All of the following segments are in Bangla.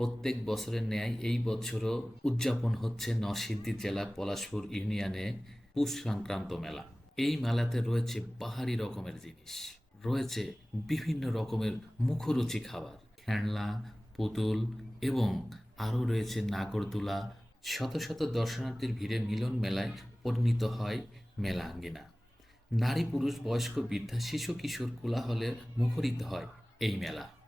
প্রত্যেক বছরের ন্যায় এই বছরও উদযাপন হচ্ছে নরসিংদী জেলা পলাশপুর ইউনিয়নে পুষ সংক্রান্ত মেলা। এই মেলাতে রয়েছে পাহাড়ি রকমের জিনিস। রয়েছে বিভিন্ন রকমের মুখরুচি খাবার, খেলনা, পুতুল এবং আরও রয়েছে নাগরদোলা। শত শত দর্শনার্থীর ভিড়ে মিলন মেলায় পরিণত হয় মেলা আঙ্গিনা নারী পুরুষ বয়স্ক বৃদ্ধা, শিশু কিশোর কোলাহলে মুখরিত হয় এই মেলা।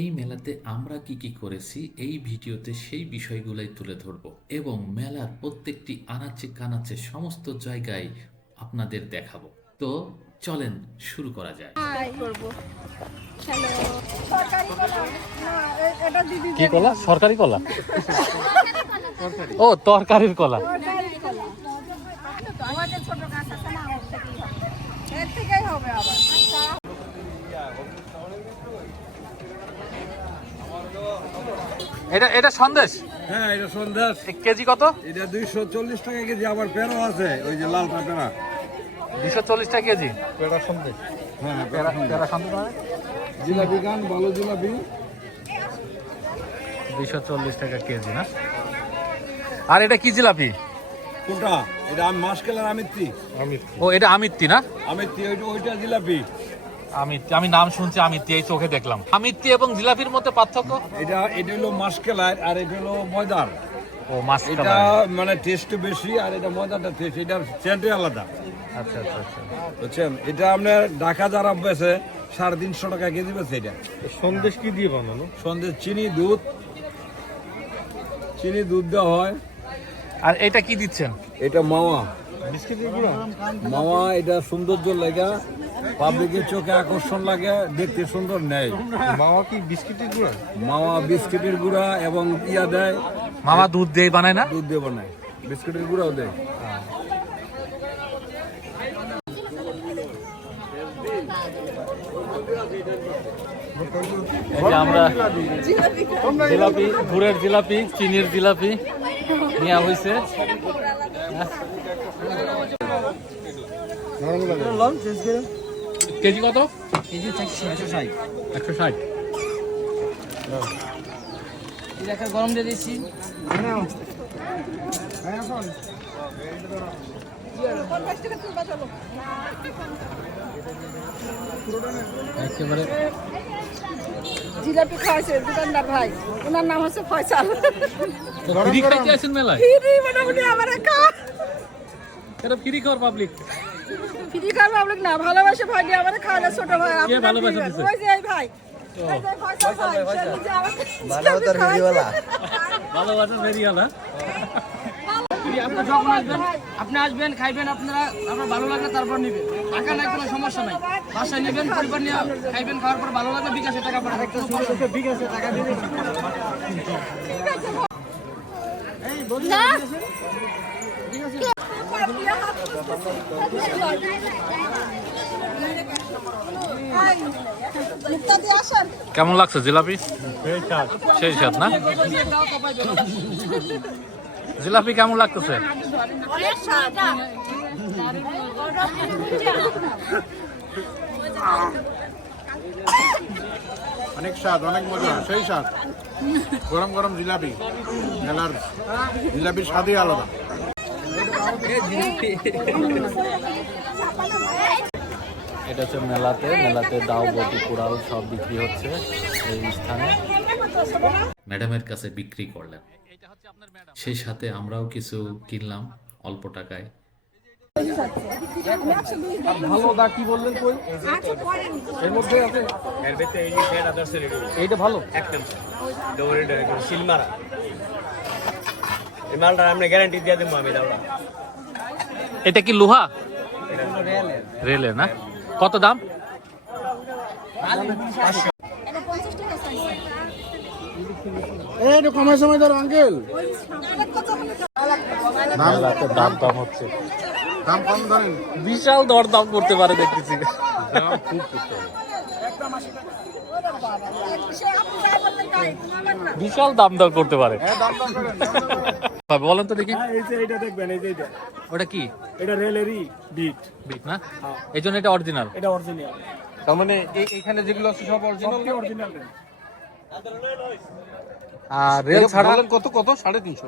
এই মেলাতে আমরা কি কি করেছি এই ভিডিওতে সেই বিষয়গুলোই তুলে ধরব এবং মেলার প্রত্যেকটি আনাচে কানাচে সমস্ত জায়গায় আপনাদের দেখাবো। তো চলেন শুরু করা যায় কি কলা? সরকারি কলা? ও তরকারির কলা। আমাদের ছোট গাছ আছে না ওর থেকেই হবে। এর থেকেই হবে আবার। এটা এটা সন্দেশ? হ্যাঁ এটা সন্দেশ। কেজি কত? এটা দুইশো চল্লিশ টাকা কেজি আবার পেরো আছে ওই যে লালটা পেরা দুশো চল্লিশ টাকা কেজি? পেরা সন্দেশ। হ্যাঁ তেরা তেরা সন্দেশ। মানে? জিলাপি গান ভালো জিলাপি। দুইশো চল্লিশ টাকা কেজি না? আর এটা কি জিলাপি? কোনটা? এটা আমি মাসকেলার আমিত্তি। ও এটা আমিত্তি না? আমিত্তি ওইটা ওইটা জিলাপি। আমিত্তি আমি নাম শুনছি আমিত্তি এই চোখে দেখলাম। আমিত্তি এবং জিলাপির মধ্যে পার্থক্য? এটা এটা হলো মাসকেলার আর এটা হলো ময়দার। ও এটা মানে টেস্ট বেশি আর এটা ময়দাটা টেস্ট এটার সেন্টই আলাদা। আচ্ছা আচ্ছা আচ্ছা। বুঝছেন? এটা আপনার ঢাকা যারা বেছে সাড়ে তিনশো টাকা কেজি বেছে এটা। সন্দেশ কি দিয়ে বানানো? সন্দেশ চিনি দুধ। চিনি দুধ দেওয়া হয়। আর এটা কি দিচ্ছেন? এটা মাওয়া। মামা এটা সৌন্দর্য লাগা। পাবলিকের চোখে আকর্ষণ লাগে দেখতে সুন্দর নেয় মাওয়া কি বিস্কিটের গুঁড়া? মামা বিস্কিটের গুঁড়া এবং ইয়া দেয়। মামা দুধ দিয়ে বানায় না? দুধ দিয়ে বানায়। বিস্কিটের গুঁড়াও দেয়। এই আমরা জিলাপি গুড়ের জিলাপি চিনির জিলাপি নেওয়া হয়েছে। কেজি কত? কেজি চারশো একশো ষাট একশো ষাট। গরম দিয়ে দিচ্ছি একেবারে জিলাপি খাওয়াইছে দোকানদার ভাই। ওনার নাম হচ্ছে ফয়সাল। ফ্রি খাইতে আছেন মেলায়? ফিরি মোটামুটি আমার একা। এটা ফ্রি খাওয়ার পাবলিক ফিরি খাওয়া পাবলিক না ভালোবাসে ভাই দিয়ে আমার খাওয়ালে ছোট ভাই কে ভালোবাসা? ওই যে এই ভাই এই যে ফয়সাল ভাই, সে নিজে আমাকে জিলাপি খাওয়াইছে। ভালোবাসা বেরিয়ালা আপনি যখন আসবেন আপনি আসবেন খাইবেন আপনারা আপনার ভালো লাগলে তারপর নেবেন। টাকা নাই কোনো সমস্যা নাই। বাসায় নেবেন পরিবার নিয়ে খাইবেন খাওয়ার পর ভালো লাগলে বিকাশে টাকা পাঠাবেন। বিকাশে টাকা কেমন লাগছে জিলাপি? সেই স্বাদ। না? জিলাপি কেমন লাগতেছে? অনেক স্বাদ অনেক মজা সেই স্বাদ। গরম গরম জিলাপি মেলার জিলাপির স্বাদই আলাদা। এটা হচ্ছে মেলাতে মেলাতে দাও বটি কুড়াল সব বিক্রি হচ্ছে এই স্থানে। ম্যাডামের কাছে বিক্রি করলেন। সেই সাথে আমরাও কিছু কিনলাম অল্প টাকায়। ভালো দা কি বললেন কই? এর মধ্যে আছে? এইটা ভালো? সিলমারা। এই মালটা আপনি গ্যারান্টি দিয়ে দেবো আমি দাওটা এটা কি লোহা? রেলের না? কত দাম? এই কমায় সময় ধরো আঙ্কেল মেলাতে দাম দাম হচ্ছে। দাম কম ধরেন বিশাল দর দাম করতে পারে দেখতেছি। বিশাল দাম দর করতে পারে। হ্যাঁ তবে বলেন তো দেখি। এই যে এটা দেখবেন এই যে এটা ওটা কি? এটা রেলেরই বিট বিট না? এই জন্য এটা অরিজিনাল এটা অরিজিনাল তার মানে এইখানে যেগুলো আছে সব অরিজিনাল অরিজিনাল আর রেল ছাড়া কত কত? সাড়ে তিনশো।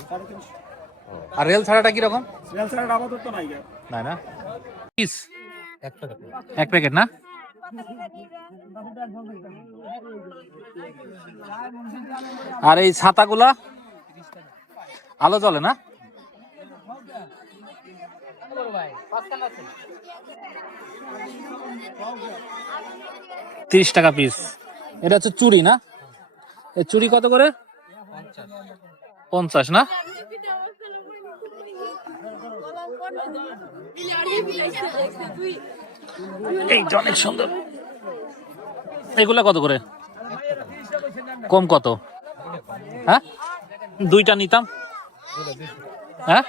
আর রেল ছাড়াটা কি রকম রেল ছাড়া আপাতত নাই না না? পিস এক প্যাকেট না? আর এই ছাতাগুলা? আলো জ্বলে না? তিরিশ টাকা পিস এটা হচ্ছে চুড়ি না? এই চুড়ি কত করে? পঞ্চাশ। না? এইটা অনেক সুন্দর। এগুলা কত করে? কম কত? হ্যাঁ? দুইটা নিতাম। হ্যাঁ?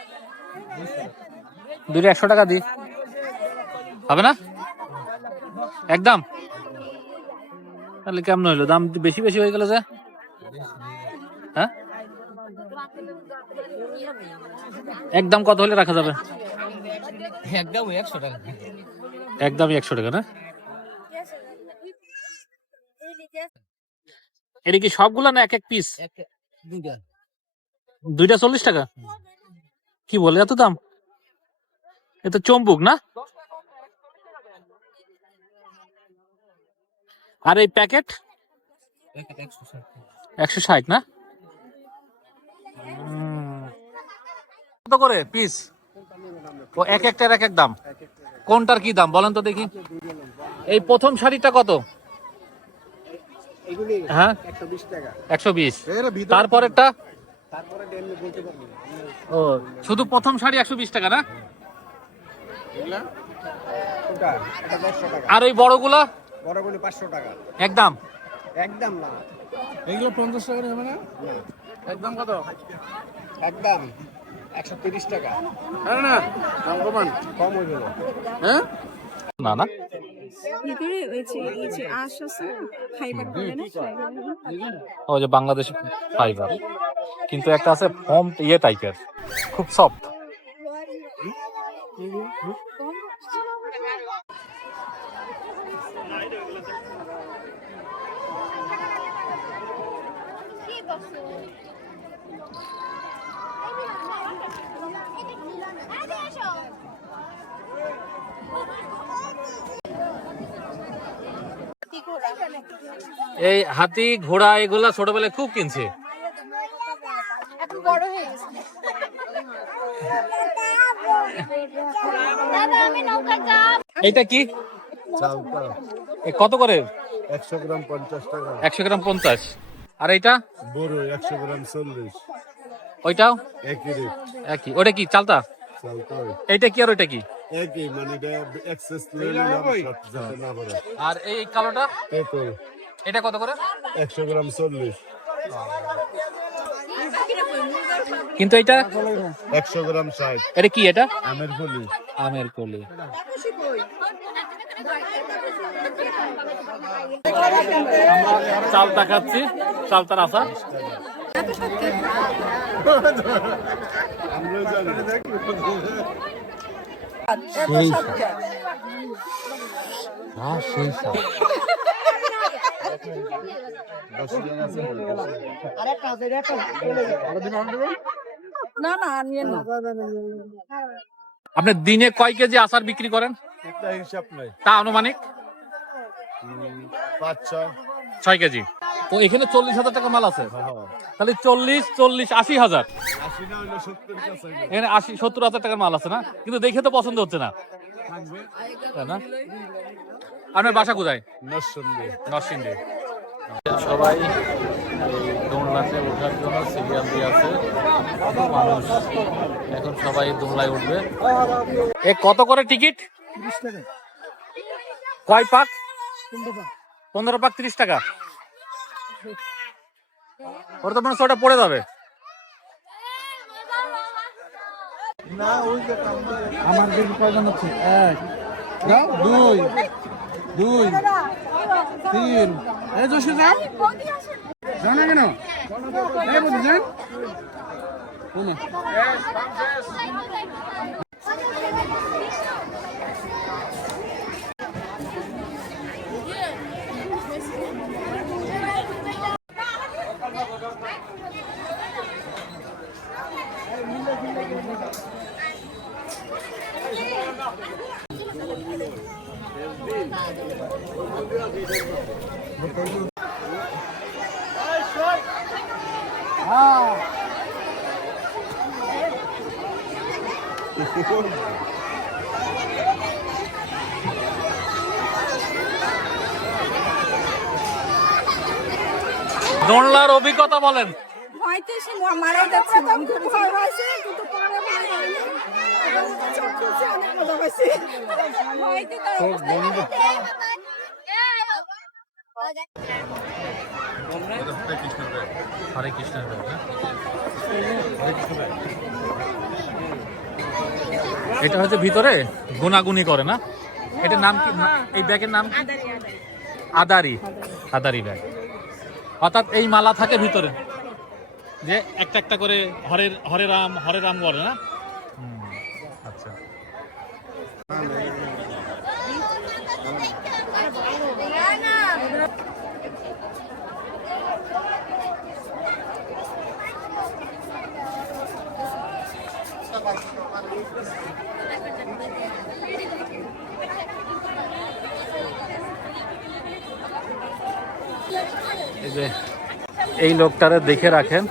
দুইটা একশো টাকা দিই হবে না? একদম? তাহলে কেমন হইল? দাম বেশি বেশি হয়ে গেল যে? হ্যাঁ? একদম কত হলে রাখা যাবে? একদমই একশো টাকা। না? এটা কি সবগুলা না এক এক পিস দুইটা চল্লিশ টাকা? কি বলে এত দাম? এ তো চম্বুক না? আর এই প্যাকেট? একশো ষাট না? কত করে পিস ও এক একটার এক এক দাম। কোনটার কি দাম? বলেন তো দেখি। এই প্রথম শাড়িটা কত? হ্যাঁ? একশো বিশ তারপরেরটা? ও শুধু প্রথম শাড়ি একশো বিশ টাকা না? আর ওই বড়গুলা? বড়গুলি পাঁচশো টাকা। একদম। একদম না। এইগুলো পঞ্চাশ টাকা হবে না। একদম কত? একদম। একশো তিরিশ টাকা। আরে না দাম কমান। কম হয়ে গেল। হ্যাঁ? না না। ভিতরে ওই যে এই যে আঁশ আছে ফাইবার বলে না? ও যে বাংলাদেশ ফাইবার কিন্তু একটা আছে ফর্ম ইয়ে টাইপের খুব সফট এই হাতি ঘোড়া এগুলা ছোটবেলায় খুব কিনছে। এইটা কি? কত করে? একশো গ্রাম পঞ্চাশ। টাকা একশো গ্রাম পঞ্চাশ আর এইটা? বড় একশো গ্রাম চল্লিশ ওইটাও? একই একই। ওটা কি চালতা? এইটা কি আর ওইটা কি? একই মানে এটা এক্সেস না আর এই কালোটা? এটা কত করে? একশো গ্রাম চল্লিশ। কিন্তু এটা? একশো গ্রাম ষাট। এটা কি এটা? আমের ফলি আমের কলি। চাল দেখাচ্ছি চালতার আসা না না নিয়ে না আপনি দিনে কয় কেজি আচার বিক্রি করেন? হিসাব নাই। তা আনুমানিক? পাঁচ ছয়। ছয় কেজি। তো এখানে চল্লিশ হাজার টাকা মাল আছে? তাহলে চল্লিশ চল্লিশ আশি হাজার। এখানে আশি সত্তর হাজার টাকার মাল আছে না? কিন্তু দেখে তো পছন্দ হচ্ছে না। আপনার বাসা কোথায়? নরসিংদী। সবাই দোলনাতে ওঠার জন্য সিরিয়াল দিয়ে আছে। কত মানুষ? এখন সবাই দোলনায় উঠবে। এ কত করে টিকিট? কয় পাক। পনেরো পাক তিরিশ টাকা। ওর তো মনে ওটা পড়ে যাবে। আমার দেখি কয়জন হচ্ছে এক দুই দুই, তিন। এই জোশে যাও কেন? শোনো অভিজ্ঞতা বলেন। ভয়তে সে মারা যাচ্ছে খুব ভয় হয়েছে কিন্তু পরে ভয় হয়নি। এবং চোখ অনেক মজা হয়েছে ভয়তে তার হরে হ্যাঁ? এটা হচ্ছে ভিতরে গুনাগুনি করে না এটার নাম কি এই ব্যাগের নাম আদারি আদারি ব্যাগ অর্থাৎ এই মালা থাকে ভিতরে যে একটা একটা করে হরের হরে রাম হরে রাম বলে না এই যে এই লোকটারে দেখে রাখেন।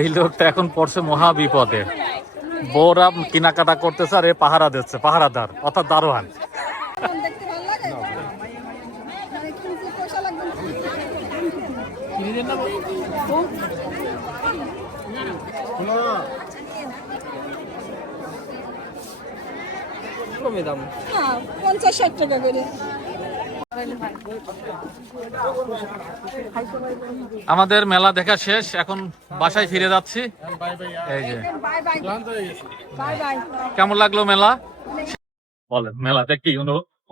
এই লোকটা এখন পড়ছে মহা বিপদে বৌরা কেনাকাটা করতেছে আর এ পাহারা দিচ্ছে পাহারাদার অর্থাৎ দারোয়ান। না পঞ্চাশ ষাট টাকা করে। আমাদের মেলা দেখা শেষ এখন বাসায় ফিরে যাচ্ছি। এই যে। বাই বাই বাই বাই কেমন লাগল মেলা? বলেন মেলাতে কি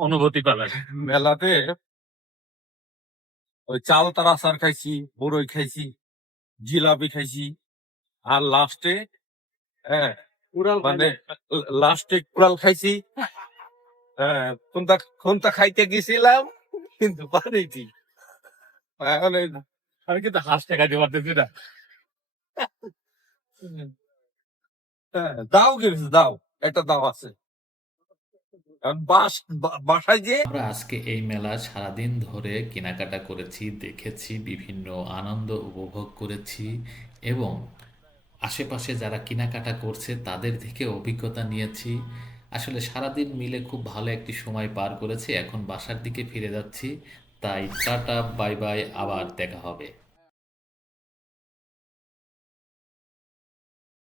অনুভূতি পেলেন মেলাতে ওই চাল তার আচার খাইছি বড়ই খাইছি জিলাপি খাইছি আর লাস্টে হ্যাঁ মানে লাস্টে কুড়াল খাইছি। কোনটা কোনটা খাইতে গেছিলাম? কিন্তু পারিনি। এখন আমি কিন্তু হাঁস টাকা দিয়ে পারতেছি না। হ্যাঁ, দাও গেছে দাও একটা দাও আছে। বাস বাসায় যে আমরা আজকে এই মেলা সারাদিন ধরে কেনাকাটা করেছি দেখেছি বিভিন্ন আনন্দ উপভোগ করেছি এবং আশেপাশে যারা কেনাকাটা করছে তাদের থেকে অভিজ্ঞতা নিয়েছি। আসলে সারাদিন মিলে খুব ভালো একটি সময় পার করেছি। এখন বাসার দিকে ফিরে যাচ্ছি। তাই টাটা, বাই বাই, আবার দেখা হবে।